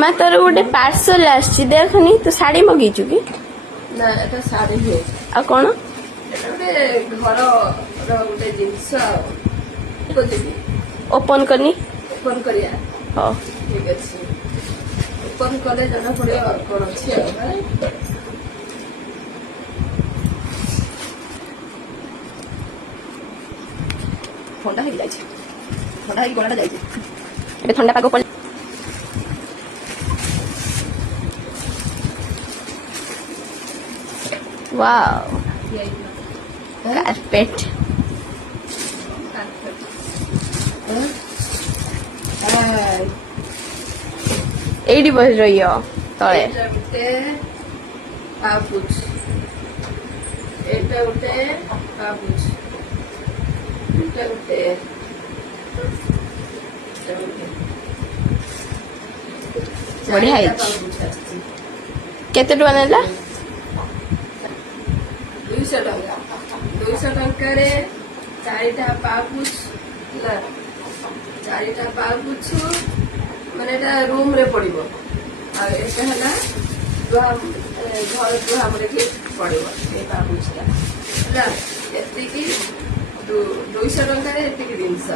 ମା ତୋର ଗୋଟେ ପାର୍ସଲ ଆସିଛି ଦେଖନି ତୁ ଶାଢୀ ମଗେଇଛୁ କି? ନା ଏଟା ଶାଢୀ ନୁହେଁ, ଆଉ କଣ? ଏଟା ଗୋଟେ ଘରର ଗୋଟେ ଜିନିଷ ଆଉ ଖୋଜିବି। ଓପନ କରିନି। ଓପନ କରିବା। ହଉ ଠିକ ଅଛି, ଓପନ କଲେ ଜଣା ପଡିବ କଣ ଅଛି ଆଉ। ଥଣ୍ଡା ହେଇକି ଯାଇଛି, ଥଣ୍ଡା ହେଇକି ଗଳାଟା ଯାଇଛି। ଏବେ ଥଣ୍ଡା ପାଗ ପଡି वाओ कार्पेट एडी बस रही हो तले पापुच एटा उठे पापुच एटा उठे बढ़िया है केते टका नेला 200 टका 200 टंका चारिटा पापुच चारिटा पापुच माने एटा रूम रे पड़िबो आ एटा हला घर दुआ हमरे के पड़िबो ए पापुचटा हला एतिकी 200 टंका रे एतिकी जिंस।